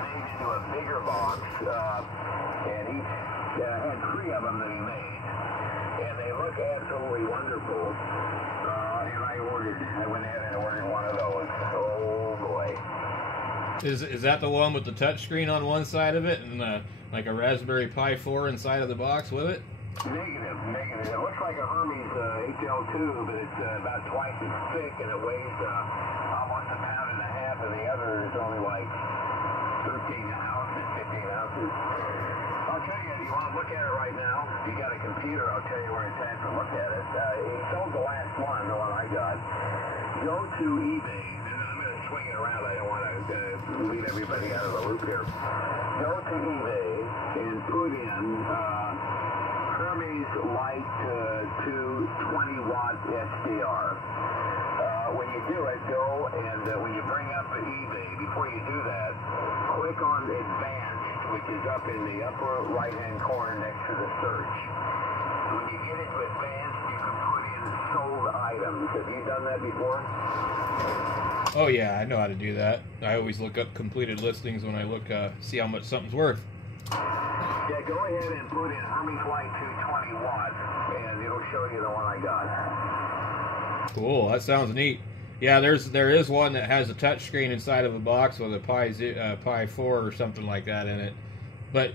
made into a bigger box, and he had 3 of them that he made. And they look absolutely wonderful. And I went ahead and ordered one of those. Oh boy. Is that the one with the touch screen on one side of it and like a Raspberry Pi 4 inside of the box with it? Negative. It looks like a Hermes HL2, but it's about twice as thick, and it weighs almost 1.5 pounds, and the other is only like 13 ounces, 15 ounces. I'll tell you, you want to look at it right now? You got a computer, I'll tell you where it's at to look at it. He sold the last one, the one I got. Go to eBay. I'm going to swing it around. I don't want to leave everybody out of the loop here. Go to eBay and put in Hermes Light 220-watt SDR. When you do it, go and when you bring up eBay, before you do that, click on Advanced, which is up in the upper right-hand corner next to the search. When you get into Advanced, you can put in sold items. Have you done that before? Oh yeah, I know how to do that. I always look up completed listings when I look see how much something's worth. Yeah, go ahead and put in Hermes Light 220 watts, and it'll show you the one I got. Cool, that sounds neat. Yeah, there is one that has a touch screen inside of a box with a Pi 4 or something like that in it. But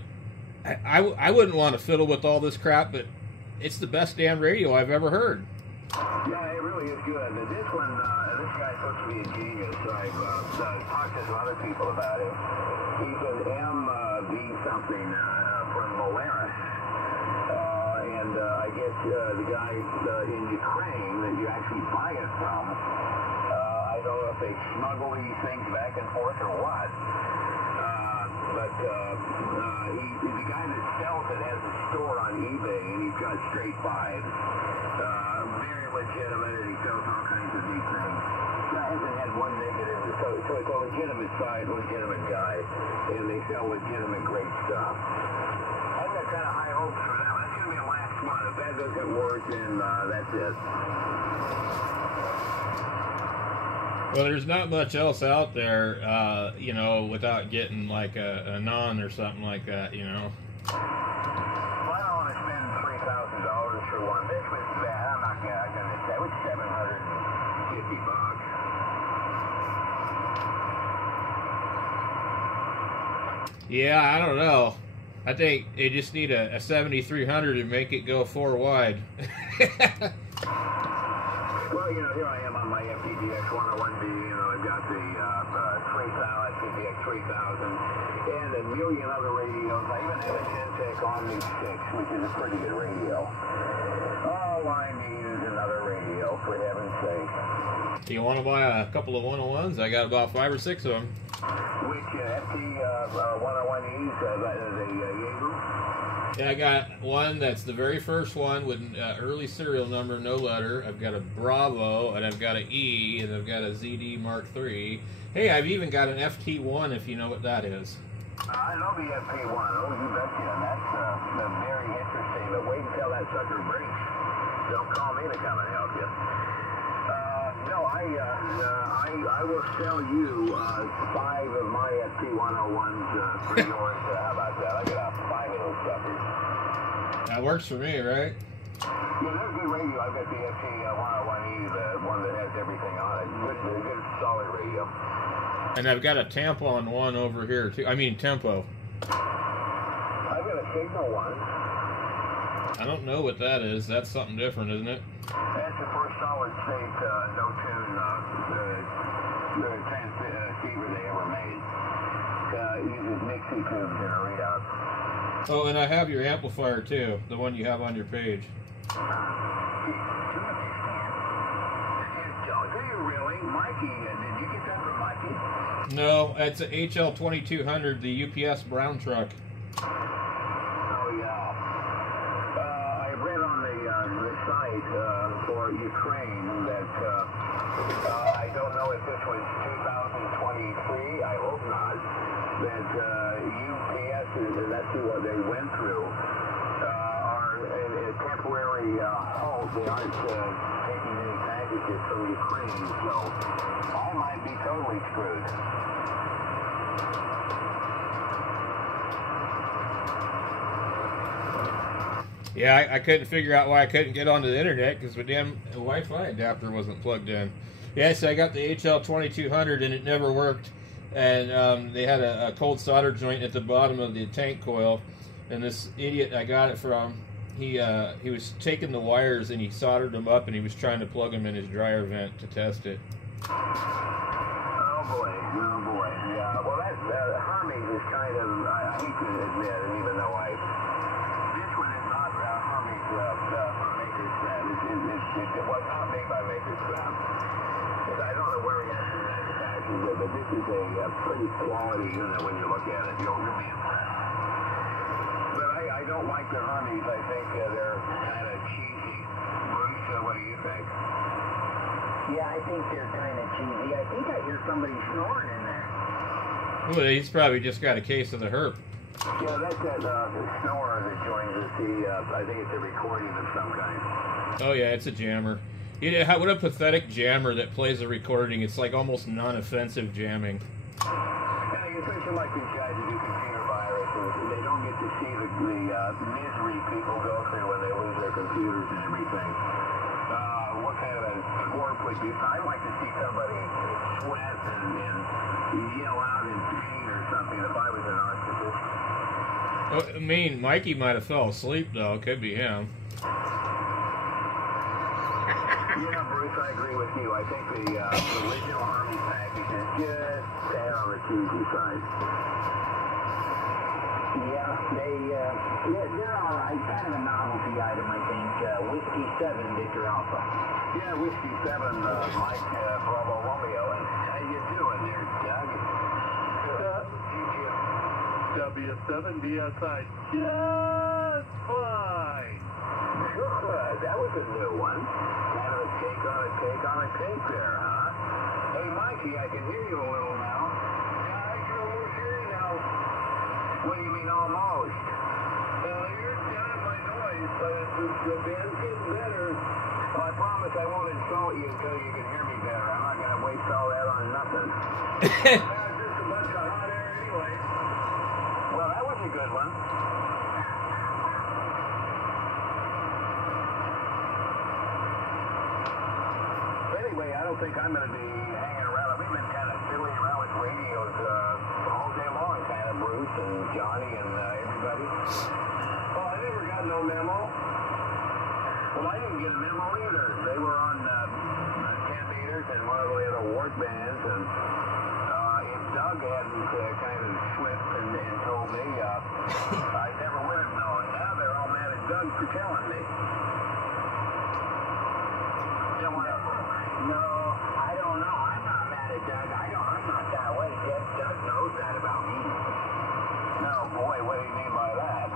I wouldn't want to fiddle with all this crap, but it's the best damn radio I've ever heard. Yeah, it really is good. This one, this guy's supposed to be a genius. I've talked to some other people about him. He's an MB something from Molaris. And I guess the guy in Ukraine that you actually buy it from, I don't know if they smuggle these things back and forth or what. But he's the guy that sells it, has a store on eBay, and he's got straight buys. Very legitimate, and he sells all kinds of neat things. He hasn't had one negative, so it's a legitimate site, legitimate guy, and they sell legitimate great stuff. I've got kind of high hopes for that. That's going to be the last one. If that doesn't work, then that's it. Well, there's not much else out there, you know, without getting like a non or something like that, you know. Well, I don't want to spend $3,000 for one. This was bad. I'm not going to say it was $750. Yeah, I don't know. I think they just need a 7300 to make it go 4 wide. Well, you know, here I am on my Ft901d, you know, I've got the 3000, PTX 3000, and a million other radios. I even have a Gentech Omni 6, which is a pretty good radio. All I need is another radio, for heaven's sake. Do you want to buy a couple of 101s? I got about 5 or 6 of them. Which Ft901Es, the yaesu? Yeah, I got one that's the very first one with early serial number, no letter. I've got a Bravo, and I've got an E, and I've got a ZD Mark III. Hey, I've even got an FT1, if you know what that is. I know the FT1. Oh, you betcha. That's very interesting. But wait until that sucker breaks. Don't call me to come and help you. No, I will sell you 5 of my Ft901s for yours. How about that? I got 5 of those suckers. That works for me, right? Yeah, they're a good radio. I've got the Ft901E, the one that has everything on it. Good solid radio. And I've got a tampon one over here, too. I mean, tempo. I've got a signal one. I don't know what that is. That's something different, isn't it? That's the first solid-state no-tune transceiver they ever made. It uses Nixie tubes in a readout. Oh, and I have your amplifier, too. The one you have on your page. Do you really? Mikey, did you get that from Mikey? No, it's an HL2200, the UPS brown truck. Oh, yeah. I read on the site for Ukraine that I don't know if this was 2023, I hope not, that UPS, and that's what they went through, are in a temporary halt. They aren't taking any packages from Ukraine, so I might be totally screwed. Yeah, I couldn't figure out why I couldn't get onto the internet because the damn Wi-Fi adapter wasn't plugged in. Yeah, so I got the HL2200 and it never worked. And they had a cold solder joint at the bottom of the tank coil. And this idiot I got it from, he was taking the wires and he soldered them up and he was trying to plug them in his dryer vent to test it. Oh boy. Yeah, well that Hermes is kind of, I hate to admit, and even though this one is not Hermes from Maker's Scrap. It was not made by Maker's Scrap. I don't know where he actually manufactures it, but this is a pretty quality unit when you look at it. You'll really impressed. But I don't like the Hermes. I think they're kind of cheesy. Bruce, what do you think? Yeah, I think they're kind of cheesy. I think I hear somebody snoring in there. Well, he's probably just got a case of the herp. Yeah, that's that snorer that joins us. I think it's a recording of some kind. Oh yeah, it's a jammer. What a pathetic jammer that plays a recording. It's like almost non-offensive jamming. Yeah, especially like these guys who do computer viruses. They don't get to see the misery people go through when they lose their computers and everything. What kind of a twerp would you? I'd like to see somebody sweat and yell out in pain or something if I was a narcissist. Oh, I mean, Mikey might have fell asleep though. It could be him. Yeah, Bruce, I agree with you. I think the original Hermes package is just sad on the cheesy side. Yeah, they're all right. Kind of a novelty item, I think. Whiskey 7, Victor Alpha. Yeah, Whiskey 7, Mike Bravo Romeo. And how you doing there, Doug? W7 DSI just fine. That was a new one. Kind of a take on a take on a take there, huh? Hey, Mikey, I can hear you a little now. Yeah, I can almost hear you now. What do you mean almost? You're down my noise, but the band's getting better. Well, I promise I won't insult you until you can hear me better. I'm not going to waste all that on nothing. Just a bunch of hot air anyway. Well, that was a good one. Anyway, I don't think I'm going to be hanging around. We've been kind of fiddling around with radios all day long, kind of Bruce and Johnny and everybody. Oh, I never got no memo. Well, I didn't get a memo either. They were on 10 meters and one of the other ward bands, and if Doug hadn't kind of slipped and told me, I never would have known. Now they're all mad at Doug for telling me. No, I don't know. I'm not mad at Doug. I'm not that way. Doug knows that about me. No, boy, what do you mean by that?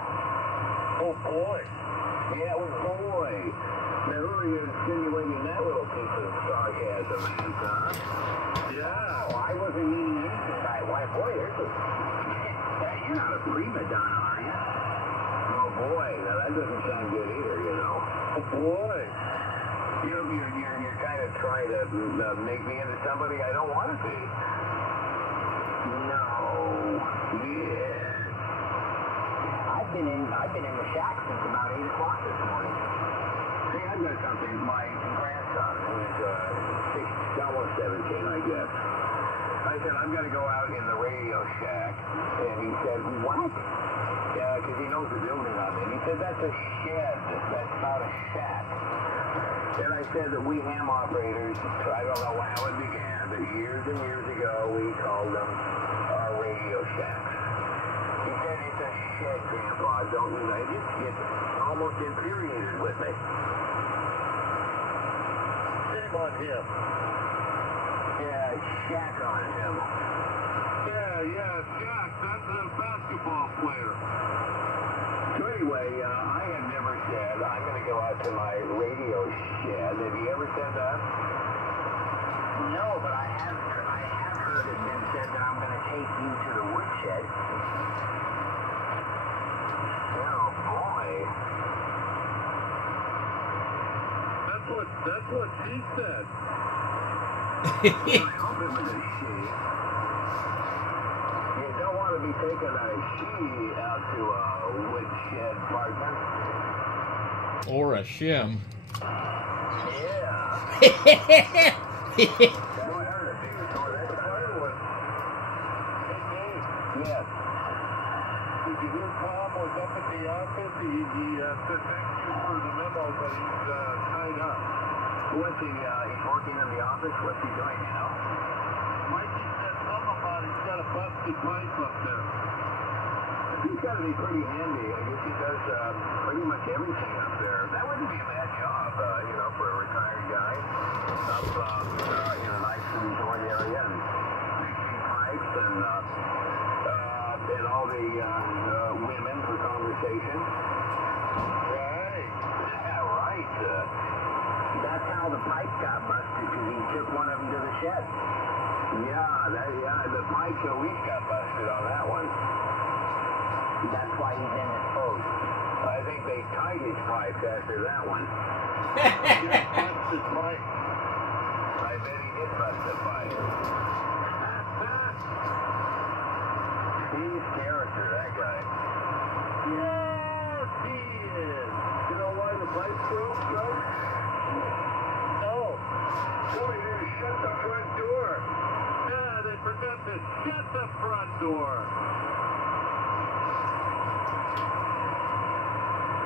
Oh, boy. Yeah, well, boy. Now, who are you insinuating that little piece of sarcasm is, huh? Yeah. Oh, I wasn't meaning anything by why, boy, you're not a prima donna, are you? Oh, boy. Now, that doesn't sound good either, you know. Oh, boy. You're kind of trying to make me into somebody I don't want to be. No. Yes. I've been in the shack since about 8 o'clock this morning. See, I've got something. My grandson, who's almost 17, I guess. I said, I'm going to go out in the radio shack. And he said, what? Yeah, because he knows the building I'm in. He said, that's a shed. That's not a shack. And I said that we ham operators, I don't know how it began, but years and years ago, we called them our radio shacks. He said, it's a shed, Grandpa, don't you know? It just gets almost infuriated with me. Shame on him. Yeah, shack on him. Yeah, Jack, that's a basketball player. So anyway, I have never said I'm going to go out to my radio shed. Have you ever said that? No, but I have heard it been said that I'm going to take you to the woodshed. Oh boy. That's what she said. I hope it was a she. You don't want to be taking a she out to a woodshed, partner. Or a shim. Yeah. No, I heard a bigger story. That's another one. Hey, Dave, Yes. did you hear Tom was up at the office? He said thank you for the memo, but he's tied up. What's he, he's working in the office? What's he doing, you know? Mikey said something about he's got a busted pipe up there. He's got to be pretty handy. I guess he does pretty much everything up there. That wouldn't be a bad job, you know, for a retired guy up in a nice resort area and fixing pipes and all the women for conversation. Right. Yeah, right. That's how the pipe got busted, because he took one of them to the shed. Yeah, the pipe at least got busted on that one. That's why he's indisposed. I think they tied his pipes after that one. Busted pipe. I bet he did bust the pipe. He's character, that guy. Yes, he is. You know why the pipe broke, Joe? No. Boy, they shut the front door. Yeah, they forgot to shut the front door.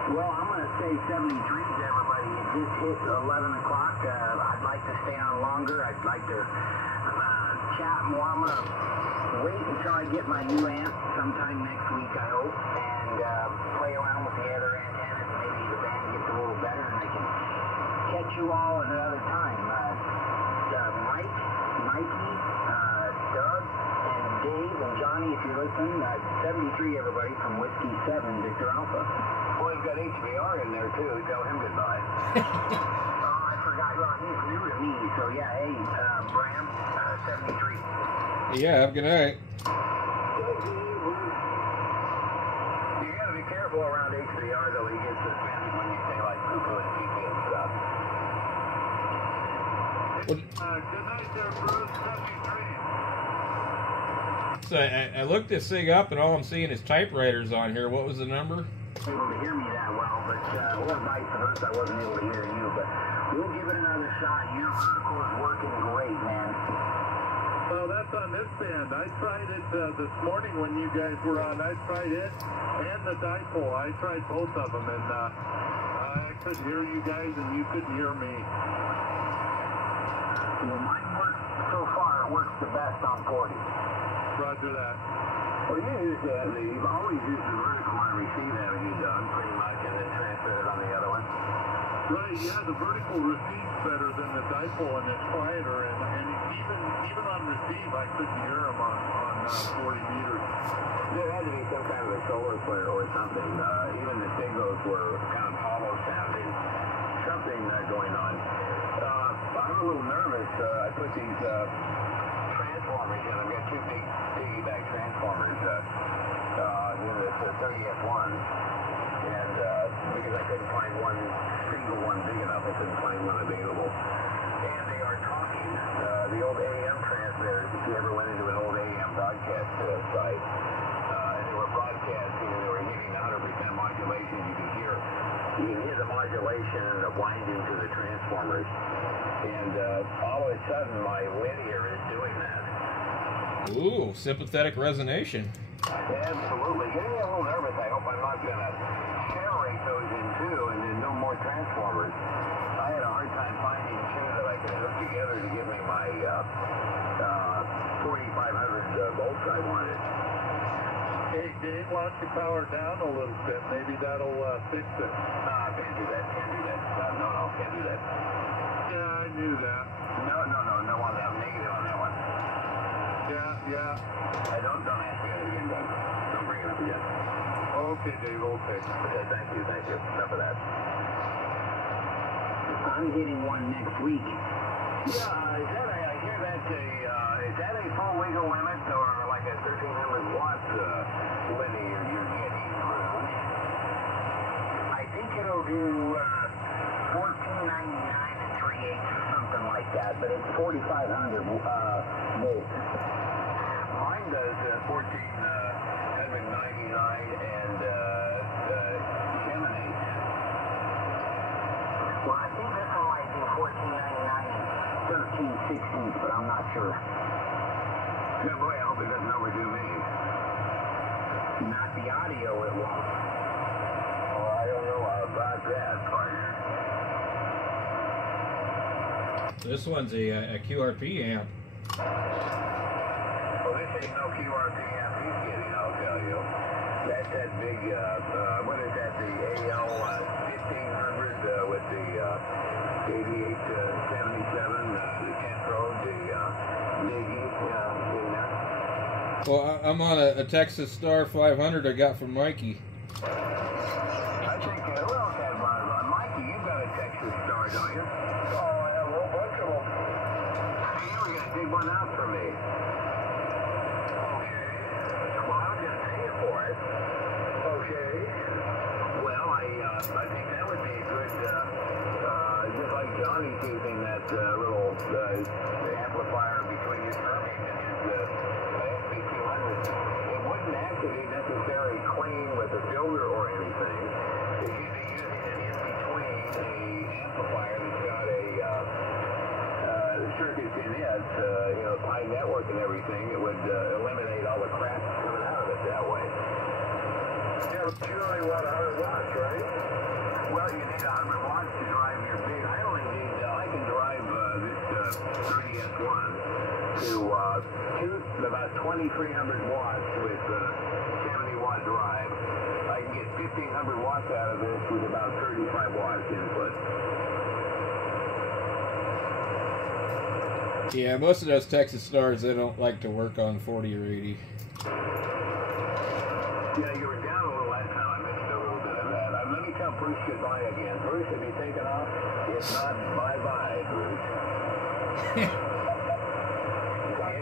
Well, I'm going to say 73 to everybody. It just hit 11 o'clock. I'd like to stay on longer. I'd like to chat more. I'm going to wait until I get my new amp sometime next week, I hope, and play around with the other antennas. Maybe the band gets a little better and I can catch you all at another time. Mikey, Doug, and Dave, and Johnny, if you're listening, 73, everybody, from Whiskey 7, Victor Alpha. Well, he's got HBR in there, too. Tell him goodbye. Oh, I forgot. Well, he's new to me, so yeah, hey, Bram, 73. Yeah, have a good night. You gotta be careful around HBR, though. He gets offended when you say, like, poo-poo and pee-pee and stuff. Good night there, Bruce. 73. So I looked this thing up, and all I'm seeing is typewriters on here. What was the number? Able to hear me that well, but or vice versa, I wasn't able to hear you, but we'll give it another shot. Your vertical is working great, man. Well, that's on this band. I tried it this morning when you guys were on. I tried it and the dipole. I tried both of them, and I could hear you guys, and you couldn't hear me. Well, mine works so far. It works the best on 40. Roger that. Well, you've always used the vertical on receive, haven't you, Doug, pretty much, and then transferred it on the other one? Right, yeah, the vertical receives better than the dipole, and it's quieter, and even on receive, I couldn't hear them on 40 meters. There had to be some kind of a solar flare or something. Even the signals were kind of hollow sounding. Something going on. I'm a little nervous. I put these transformers in. I've got two big piggyback transformers in this 30F1. And because I couldn't find one single one big enough, I couldn't find one available. And they are talking. The old AM transmitters, if you ever went into an old AM broadcast site, and they were broadcasting and they were hitting 100% modulation, you could hear the modulation and the winding to the transformers. And all of a sudden, my linear is doing that. Ooh, sympathetic resonation. Absolutely. Getting me a little nervous. I hope I'm not going to separate those in two and then no more transformers. I had a hard time finding two that I could hook together to give me my 4,500 volts I wanted. Hey, Dave, why don't you power down a little bit? Maybe that'll fix it. Can't do that. Can't do that. No, can't do that. Yeah, I knew that. No on that. I'm negative on that one. Yeah. Don't ask me that again, Doug. Don't bring it up again. Okay, Dave, okay. Okay, thank you. Enough of that. I'm getting one next week. Yeah, I hear that's is that a full wiggle limit or like a 1,300 watt linear you're getting through? I think it'll do 1499 and 3/8 or something like that, but it's 4,500 volts. Mine does 1499 and emanates. but I'm not sure. Good boy, I hope it doesn't overdo me. Not the audio, it won't. Well, I don't know about that, partner. This one's a QRP amp. Well, this ain't no QRP amp he's getting, I'll tell you. That's that big, what is that, the AL 1500 with the 8877, the 10 probe, the Niggy in there. Well, I'm on a Texas Star 500 I got from Mikey. I think, who else had one? Mikey, you've got a Texas Star, don't you? Oh, I have a whole bunch of them. Hey, you were going to dig one out for me. Okay. Well, I was going to pay you for it. Okay. Well, I think that would be a good, just like Johnny's using that little amplifier between his Hermes and his FB200. It wouldn't actually be necessarily clean with a filter or anything. If you'd be using it in between a amplifier that's got a circuits in it, high network and everything, it would eliminate all the crap coming out of it that way. Yeah, but you only want 100 watts, right? Well, you need 100 watts to drive your big. I only need, I can drive this 30S1 to about 2,300 watts with 70-watt drive. I can get 1,500 watts out of this with about 35 watts input. Yeah, most of those Texas Stars, they don't like to work on 40 or 80. Yeah, you were down a little last time. I missed a little bit of that. Let me tell Bruce goodbye again. Bruce, have you taken off? If not, bye-bye, Bruce. It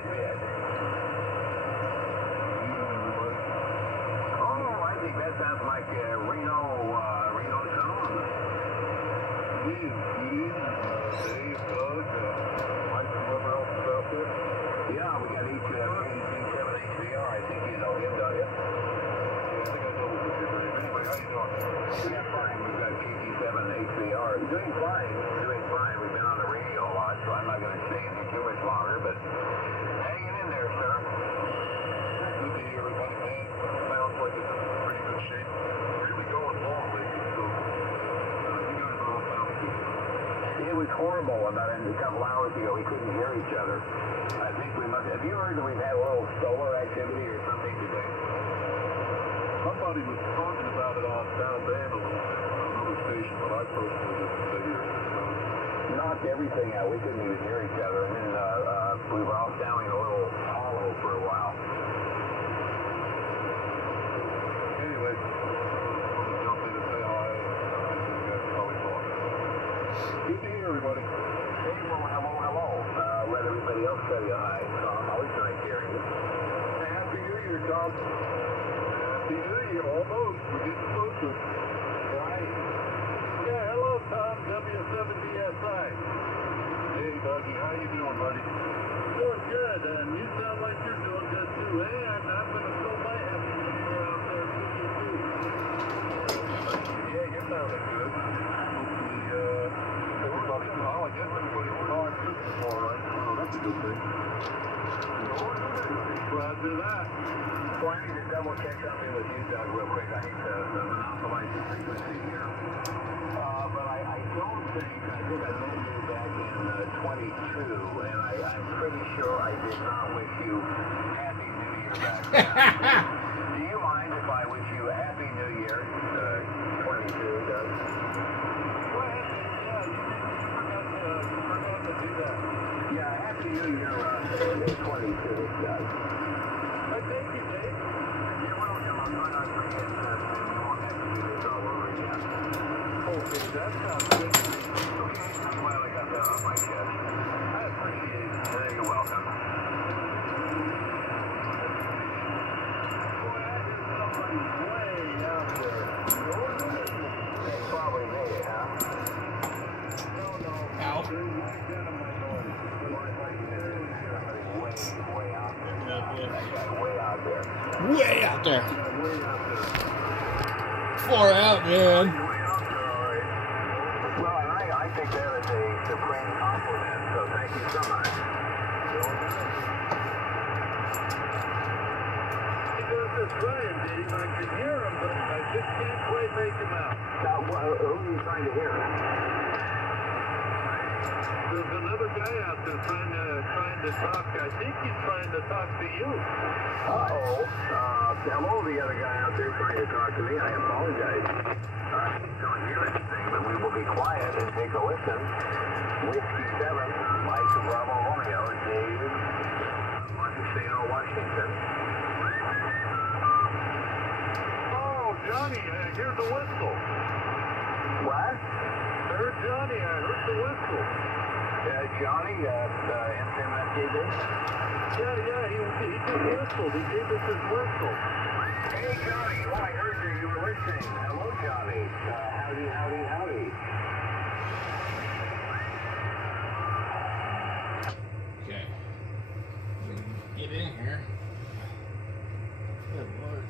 did. Oh, I think that sounds like Reno song. Dave, Doug, Mike, whoever else is out there. Yeah, we got each 87HVR. I think you know him, don't you? Yeah, fine. We've got GT7HVR. Doing fine. Doing fine. We've been on the radio a lot, so I'm not going to stay in here too much longer, but hanging in there, sir. Good to hear everybody, man. Sounds like it's in pretty good shape. Really going long lately, so you guys are all sound good. It was horrible about a couple hours ago. We couldn't hear each other. I think we must. Have you heard that we've had a little solar activity or something today? Somebody was talking about it on down band a little bit on another station, but I personally didn't stay here. Knocked everything out. We couldn't even hear each other, and then we were all sounding a little hollow for a while. Anyway, let me jump in and say hi. I think you guys probably talk. Good to hear everybody. Hey, well, hello. Let everybody else tell you hi. Tom, always nice hearing you. Happy New Year, Tom. Happy New Year, almost. We're getting closer. Right. Yeah, hello, Tom, W7DSI. Hey, Dougie, how you doing, buddy? Doing good, and you sound like you're doing good, too. And I'm going to throw my Happy New Year out there to you, too. Yeah, you're sounding good. Hopefully, everybody, well, I guess everybody was on Christmas all right. Oh, that's a good thing. Glad to that. Well, I need to double check something with you, Doug, real quick. I need to monopolize the frequency here. But I don't think, I met you back in 22, and I'm pretty sure I did not wish you Happy New Year back then. Do you mind if I wish you a Happy New Year, 22, Doug? Go ahead, yeah, you forgot to do that. Yeah, Happy New Year, 22, Doug. Thank you, Dave. You're welcome. I'm not forgetting that, and we won't have to do this all over again. Okay, that sounds good. Okay, I'm glad I got that off my chest. I appreciate it. You're welcome. Boy, I hear somebody way out there. It's probably me, huh? No. Ow. They're way down in my noise. Way out there. That guy way out there. Way out there. Yeah, way out there. Far out, man. Way out there, all right. Well, and I think that is a supreme compliment, so thank you so much. just trying, Dave. I can hear him, but I just can't quite make him out. Now, who are you trying to hear? There's another guy out there trying to talk. I think he's trying to talk to you. Uh-oh. Hello, the other guy out there trying to talk to me. I apologize. Don't hear anything, but we will be quiet and take a listen. Whiskey 7, Mike Bravo Romeo, Dave, Montesino, Washington. Oh, Johnny, I hear the whistle. What? I heard Johnny. I heard the whistle. Johnny, MCMSTV? Yeah, he just whistled. He gave us his whistle. Hey, Johnny. Oh, I heard you were listening. Hello, Johnny. Howdy. Okay. Get in here. Good Lord.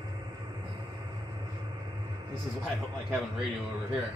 This is why I don't like having radio over here.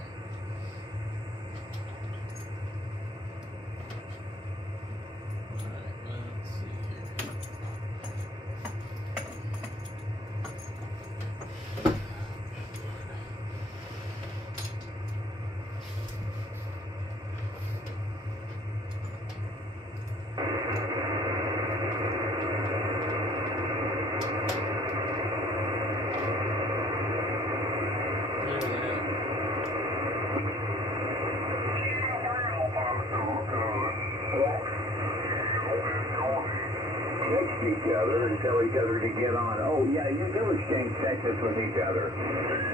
Each other and tell each other to get on. Oh, yeah, you do exchange texts with each other.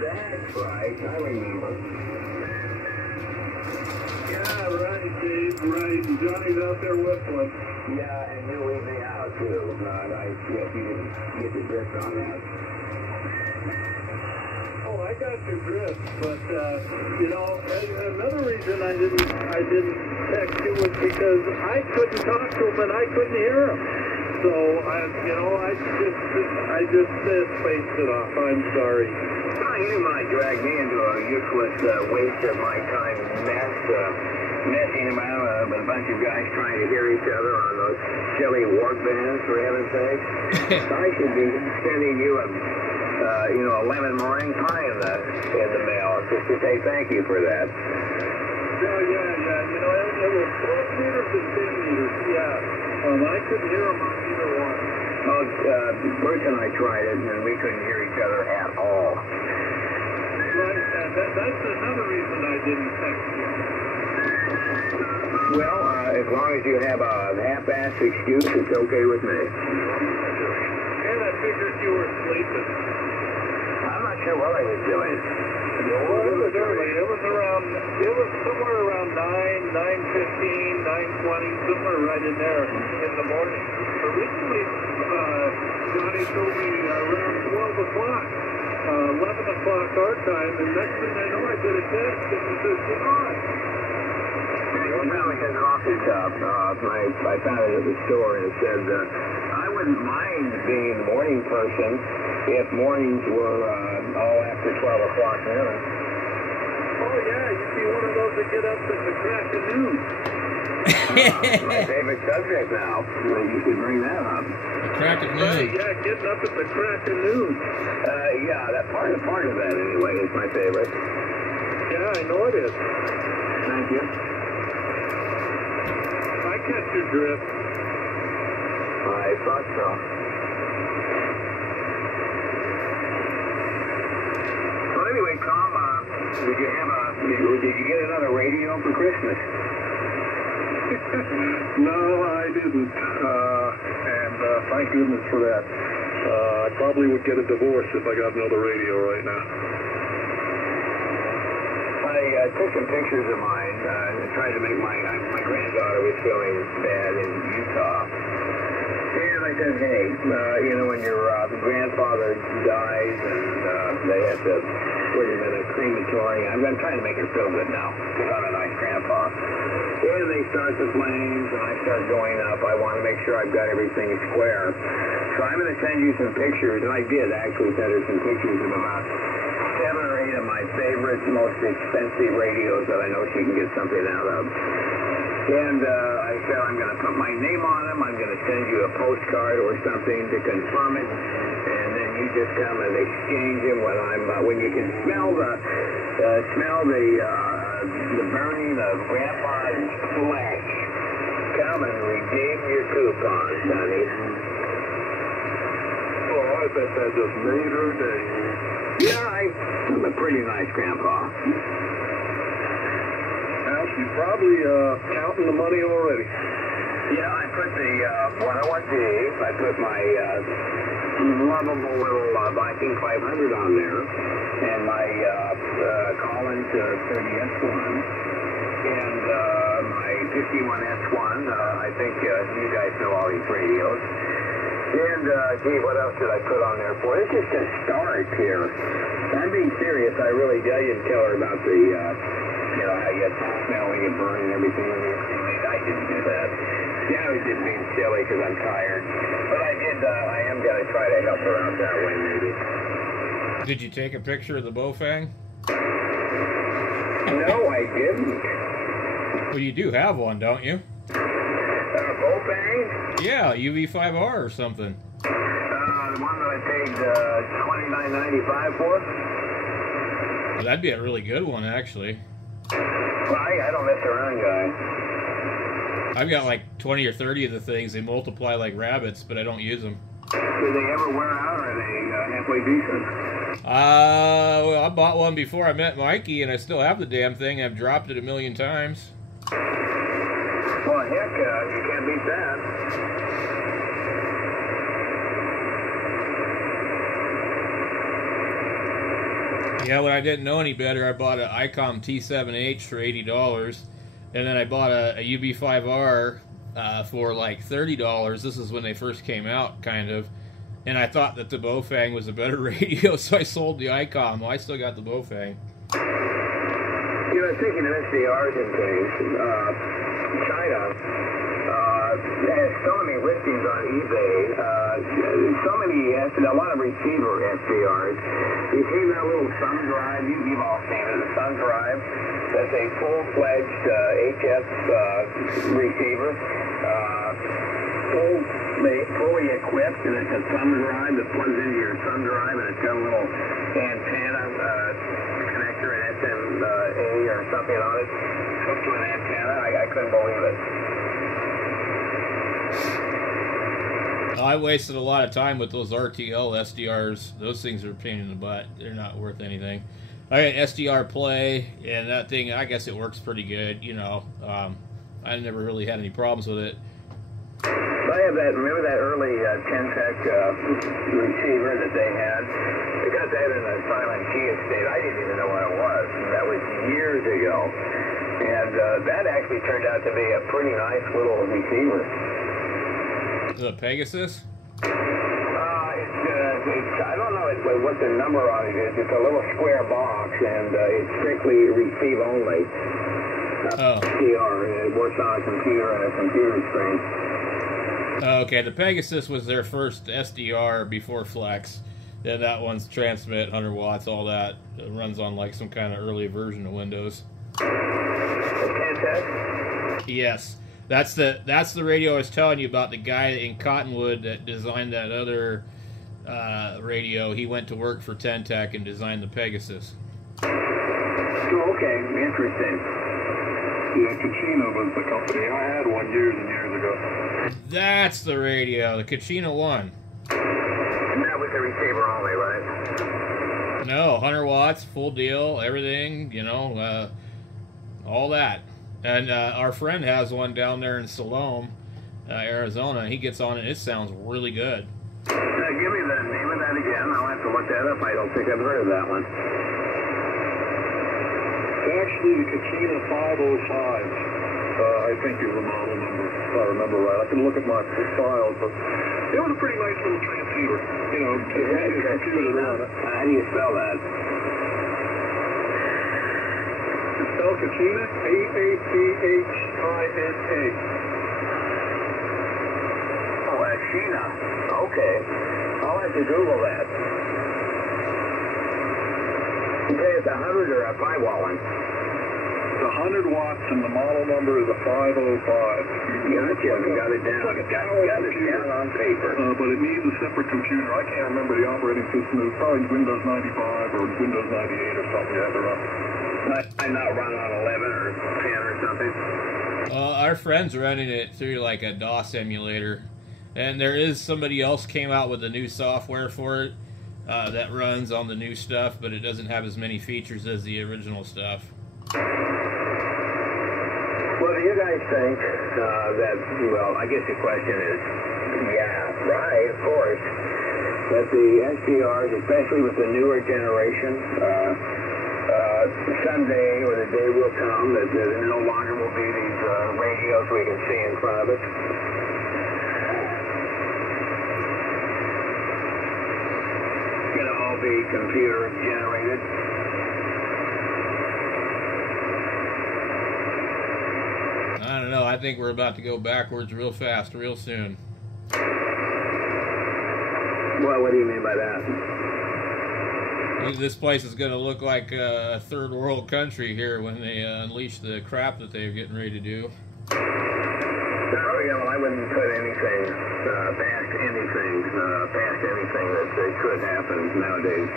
That's right, I remember. Yeah, right, Dave, right. And Johnny's out there whistling. Yeah, and you leave me out, too. I guess you didn't get the drift on that. Oh, I got your drift, but, another reason I didn't text you was because I couldn't talk to him and I couldn't hear him. So, I just spaced it off. I'm sorry. Oh, you might drag me into a useless waste of my time messing around with a bunch of guys trying to hear each other on those silly warp bands, for heaven's sake. I should be sending you a lemon meringue pie in the mail just to say thank you for that. Yeah. It was 12 meters and 10 meters. Yeah. I couldn't hear him on either one. Oh, Bruce and I tried it, and we couldn't hear each other at all. Right, that's another reason I didn't text you. Well, as long as you have a half-assed excuse, it's okay with me. And I figured you were sleeping. I'm not sure what I was doing. Well, it was early. It was somewhere around 9:15, 9:20, somewhere right in there in the morning. Originally, Johnny told me around 12 o'clock, 11 o'clock our time, and next thing I know, I get a text and he says, "Get on." One time I had a coffee shop. I found it at the store, and it said, I wouldn't mind being a morning person if mornings were all after 12 o'clock noon. Oh, yeah, you'd be one of those that get up at the crack of noon. My favorite subject now. You should bring that up. Crack of noon. Right, yeah, getting up at the crack of noon. Yeah, that part of that, anyway, is my favorite. Yeah, I know it is. Thank you. I catch your drift. I thought so. Well, anyway, Tom, did you get another radio for Christmas? No, I didn't. And thank goodness for that. I probably would get a divorce if I got another radio right now. I took some pictures of mine and tried to make my granddaughter was feeling bad in Utah. And I said, hey, when your grandfather dies and they have to put him in a crematory, I'm trying to make her feel good now because I'm a nice grandpa. And they start the flames and I start going up. I want to make sure I've got everything square. So I'm going to send you some pictures, and I did actually send her some pictures of about 7 or 8 of my favorite, most expensive radios that I know she can get something out of. And I said, I'm going to put my name on them. I'm going to send you a postcard or something to confirm it. And then you just come and exchange them when you can smell the burning of Grandpa's flesh. Come and redeem your coupons, honey. Oh, I bet that just made her day. Yeah, I'm a pretty nice grandpa. Well, she's probably counting the money already. Yeah, I put the 101D, I put my lovable little Viking 500 on there, and my Collins 30S1, and my 51S1. I think you guys know all these radios. And, gee, what else did I put on there for? It's just a start here. I'm being serious. I really didn't tell her about the, how you smell when you burn and everything. I didn't do that. Yeah, I was just being silly because I'm tired. But I am going to try to help her out that way, maybe. Did you take a picture of the Bofang? No, I didn't. Well, you do have one, don't you? Bofang? Yeah, UV5R or something. The one that I paid $29.95 for? Well, that'd be a really good one, actually. Well, I don't mess around, guy. I've got like 20 or 30 of the things. They multiply like rabbits, but I don't use them. Do they ever wear out, or are they halfway decent? Well, I bought one before I met Mikey, and I still have the damn thing. I've dropped it 1,000,000 times. Well, heck, you can't beat that. Yeah, when I didn't know any better, I bought an ICOM T7H for $80, and then I bought a UB5R for like $30. This is when they first came out, kind of. And I thought that the Bofang was a better radio, so I sold the ICOM. Well, I still got the Bofang. Thinking of SDRs and things, China has so many listings on eBay, a lot of receiver SDRs. You see that little thumb drive? You've all seen it, the thumb drive. That's a full-fledged HF receiver, fully equipped, and it's a thumb drive that plugs into your thumb drive, and it's got a little antenna connector, an SMA or something on it, hooked to an antenna. I couldn't believe it. I wasted a lot of time with those RTL SDRs. Those things are a pain in the butt. They're not worth anything. I got SDR Play, and that thing, I guess it works pretty good. I never really had any problems with it. I have that, remember that early Ten-Tech receiver that they had? They got that in a silent key state. I didn't even know what it was. That was years ago. And that actually turned out to be a pretty nice little receiver. The Pegasus? I don't know what the number on it is. It's a little square box, and it's strictly receive only. SDR. It works on a computer and a computer screen. Okay, the Pegasus was their first SDR before Flex. Yeah, that one's transmit, 100 watts, all that. It runs on like some kind of early version of Windows. Yes. That's the radio I was telling you about, the guy in Cottonwood that designed that other radio. He went to work for Ten-Tech and designed the Pegasus. Oh, okay, interesting. Yeah, Kachina was the company. I had one years and years ago. That's the radio, the Kachina 1. And that was the receiver only, right? No, 100 watts, full deal, everything, all that. And our friend has one down there in Salome, Arizona. He gets on it. It sounds really good. Give me the name of that again. I'll have to look that up. I don't think I've heard of that one. Actually, the Kachina 505. I think is the model number, if I remember right. I can look at my files, but it was a pretty nice little transceiver. How do you spell that? Spell Kachina, A-A-C-H-I-N-A. Oh, Kachina. Okay. I'll have to Google that. Okay, it's 100 or a 5-watt one? 100 watts and the model number is a 505. Gotcha, got it down. Got it down on paper. But it needs a separate computer. I can't remember the operating system. It was probably Windows 95 or Windows 98 or something you had to run. I'm not running on 11 or 10 or something. Our friend's running it through like a DOS emulator. And there is somebody else came out with a new software for it that runs on the new stuff, but it doesn't have as many features as the original stuff. Well, do you guys think that, well, I guess the question is, yeah, right, of course, that the SDRs, especially with the newer generation, someday or the day will come that there no longer will be these radios we can see in front of us? Going to all be computer generated? I don't know. I think we're about to go backwards real fast, real soon. Well, what do you mean by that? This place is going to look like a third world country here when they unleash the crap that they're getting ready to do. No, well, I wouldn't put anything past anything that could happen nowadays.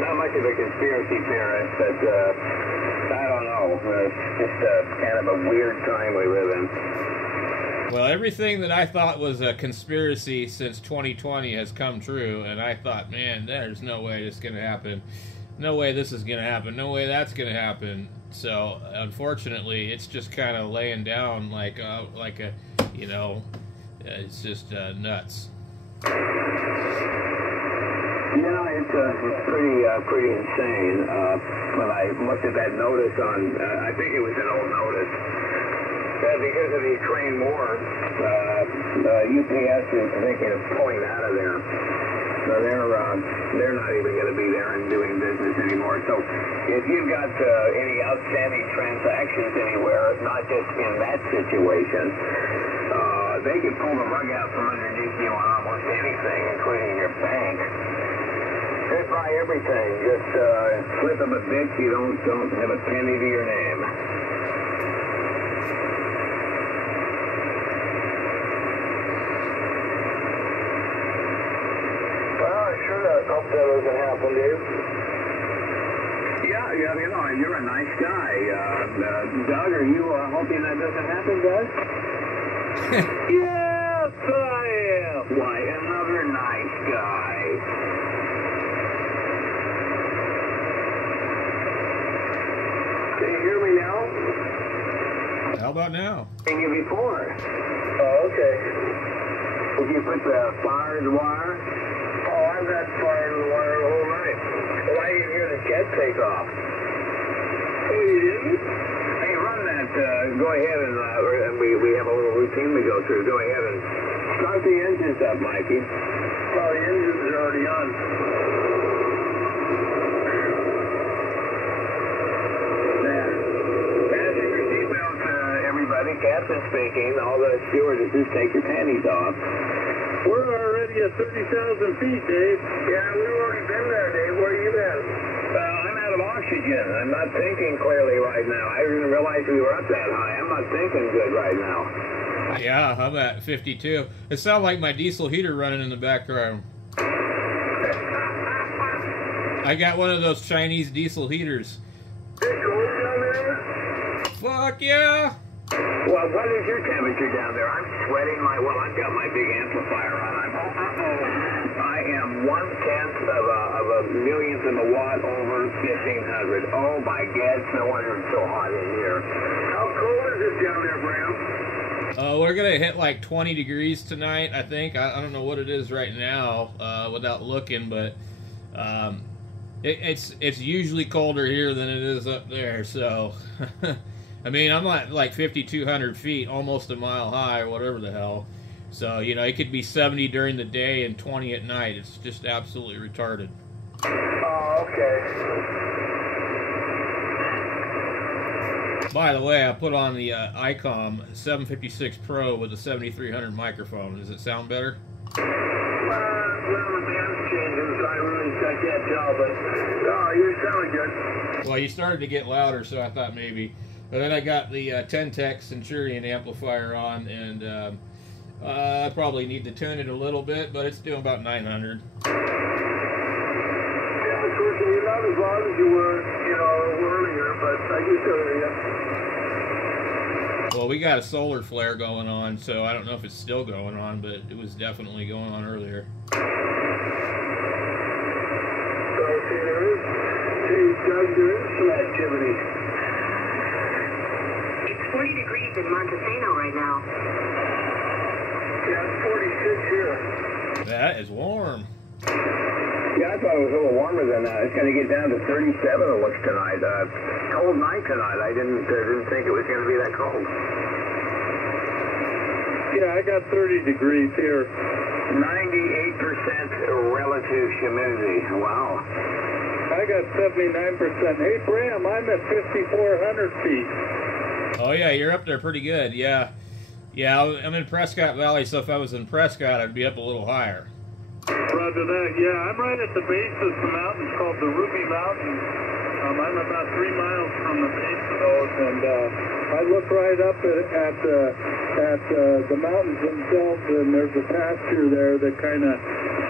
Not much of a conspiracy theorist, but I don't know. It's just kind of a weird time we live in. Well, everything that I thought was a conspiracy since 2020 has come true, and I thought, man, there's no way this is going to happen. No way this is going to happen. No way that's going to happen. So, unfortunately, it's just kind of laying down like a, you know, it's just nuts. Yeah, it's pretty insane. When I looked at that notice on, I think it was an old notice. Because of the Ukraine war, UPS is thinking of pulling out of there. So they're not even going to be there and doing business anymore. So if you've got any outstanding transactions anywhere, not just in that situation, they could pull the rug out from underneath you on almost anything, including your bank. Could buy everything. Just flip of a bitch, you don't have a penny to your name. Hope that doesn't happen to you. Yeah, you know, you're a nice guy. Doug, are you hoping that doesn't happen, Doug? Yes, I am. Why, another nice guy. Can you hear me now? How about now? Seen you before. Oh, okay. Did you put the fire in the wire? Oh, I've got fire in the wire the whole night. Well, I didn't hear the jet take off. Oh, you didn't? Hey, run that. Go ahead and we have a little routine we go through. Go ahead and start the engines up, Mikey. Well, the engines are already on. There. Fasten your seatbelts, everybody. Captain speaking. All the stewardesses, take your panties off. We're already at 30,000 feet, Dave. Yeah, we've already been there, Dave. Where you been? I'm out of oxygen. I'm not thinking clearly right now. I didn't realize we were up that high. I'm not thinking good right now. Yeah, I'm at 52. It sounds like my diesel heater running in the background. I got one of those Chinese diesel heaters. Is it cold down there? Fuck yeah! Well, what is your temperature down there? I'm sweating well, I've got my big amplifier on. I am 1/10 of a millionth of a watt over 1500. Oh my God, it's no wonder it's so hot in here. How cold is it down there, Bram? We're gonna hit like 20 degrees tonight, I think. I don't know what it is right now without looking, but it's usually colder here than it is up there. So, I mean, I'm at like 5,200 feet, almost a mile high, or whatever the hell. So, you know, it could be 70 during the day and 20 at night. It's just absolutely retarded. Oh, okay. By the way, I put on the ICOM 756 Pro with a 7300 microphone. Does it sound better? Well, the band's changing, so I can't tell, but you sound good. Well, you started to get louder, so I thought maybe. And then I got the 10-Tech Centurion amplifier on, and I probably need to tune it a little bit, but it's doing about 900. Yeah, unfortunately, not as loud as you were, earlier, but I do hear you. Well, we got a solar flare going on, so I don't know if it's still going on, but it was definitely going on earlier. So, Doug, there is some activity. It's 40 degrees in Montesano right now. Yeah, it's 46 here. That is warm. Yeah, I thought it was a little warmer than that. It's going to get down to 37, it looks, tonight. Cold night tonight. I didn't think it was going to be that cold. Yeah, I got 30 degrees here. 98% relative humidity. Wow. I got 79%. Hey, Bram, I'm at 5,400 feet. Oh, yeah, you're up there pretty good. Yeah. Yeah, I'm in Prescott Valley, so if I was in Prescott, I'd be up a little higher. Roger that. Yeah, I'm right at the base of some mountains called the Ruby Mountains. I'm about 3 miles from the base of those, and I look right up at the mountains themselves, and there's a pasture there that kind of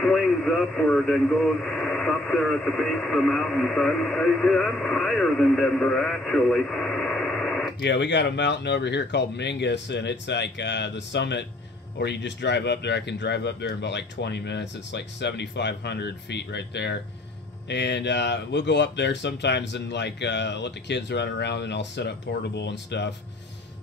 swings upward and goes up there at the base of the mountains. I'm higher than Denver, actually. Yeah, we got a mountain over here called Mingus, and it's like the summit, or you just drive up there. I can drive up there in about like 20 minutes. It's like 7,500 feet right there. And we'll go up there sometimes and like let the kids run around, and I'll set up portable and stuff.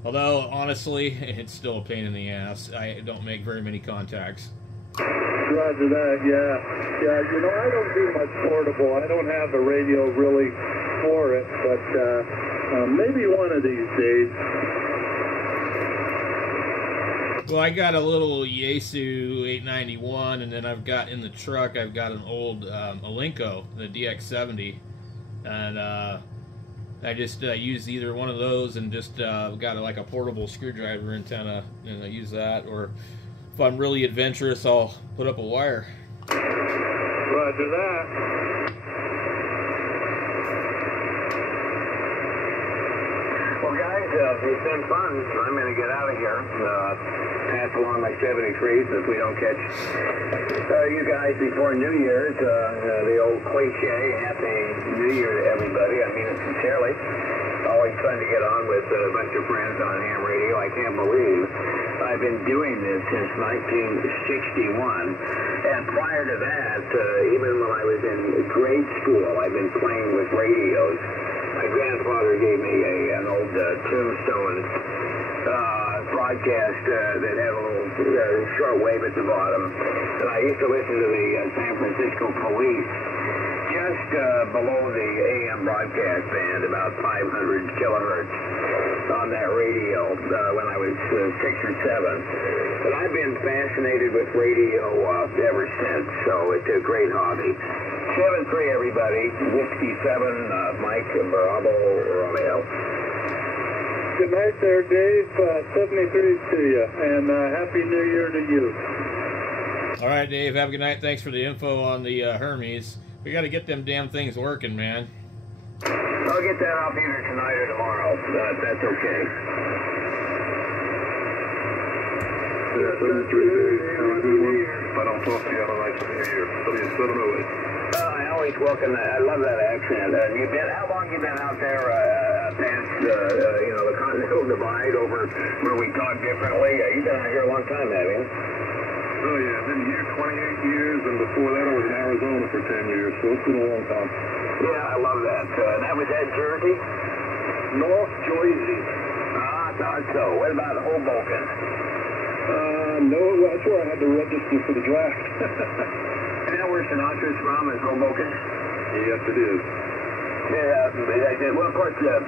Although, honestly, it's still a pain in the ass. I don't make very many contacts. Roger that, yeah. Yeah, I don't do much portable. I don't have a radio really for it, but maybe one of these days. Well, I got a little yaesu 891, and then I've got in the truck, I've got an old Alinco, the DX70, and I just use either one of those and just got like a portable screwdriver antenna, and I use that, or if I'm really adventurous, I'll put up a wire. Roger that. Well, guys, it's been fun. I'm going to get out of here. Pass along my 73s if we don't catch you guys before New Year's. The old cliche, Happy New Year to everybody. I mean it sincerely. Always fun to get on with a bunch of friends on ham radio. I can't believe I've been doing this since 1961. And prior to that, even when I was in grade school, I've been playing with radios. My grandfather gave me an old Tombstone broadcast that had a little short wave at the bottom. And I used to listen to the San Francisco Police just below the AM broadcast band, about 500 kilohertz on that radio when I was 6 or 7. But I've been fascinated with radio ever since, so it's a great hobby. 7-3, everybody. Whiskey 7, Mike Bravo Romeo. Good night there, Dave. 73s to you, and Happy New Year to you. All right, Dave, have a good night. Thanks for the info on the Hermes. We got to get them damn things working, man. I'll get that off either tonight or tomorrow. That's okay. Yeah, 73 days. If I don't talk to you, have a nice New Year. I always welcome that. I love that accent. How long you been out there past, the Continental Divide over where we talk differently? You've been out here a long time, haven't you? Oh, yeah, I've been here 28 years, and before that I was in Arizona for 10 years, so it's been a long time. Yeah, I love that. That was at Jersey? North Jersey. I thought so. What about Hoboken? No, that's where I had to register for the draft. Isn't that where Sinatra's from, is Hoboken? Yes, it is. Yeah, well, of course, the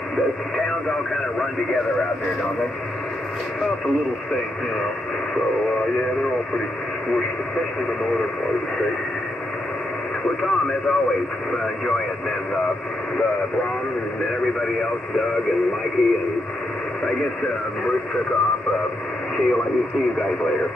towns all kind of run together out there, don't they? Well, it's a little state, So, yeah, they're all pretty squished, especially the northern part of the state. Well, Tom, as always, enjoy it. And Ron and everybody else, Doug and Mikey, and I guess Bruce took off. See you guys later.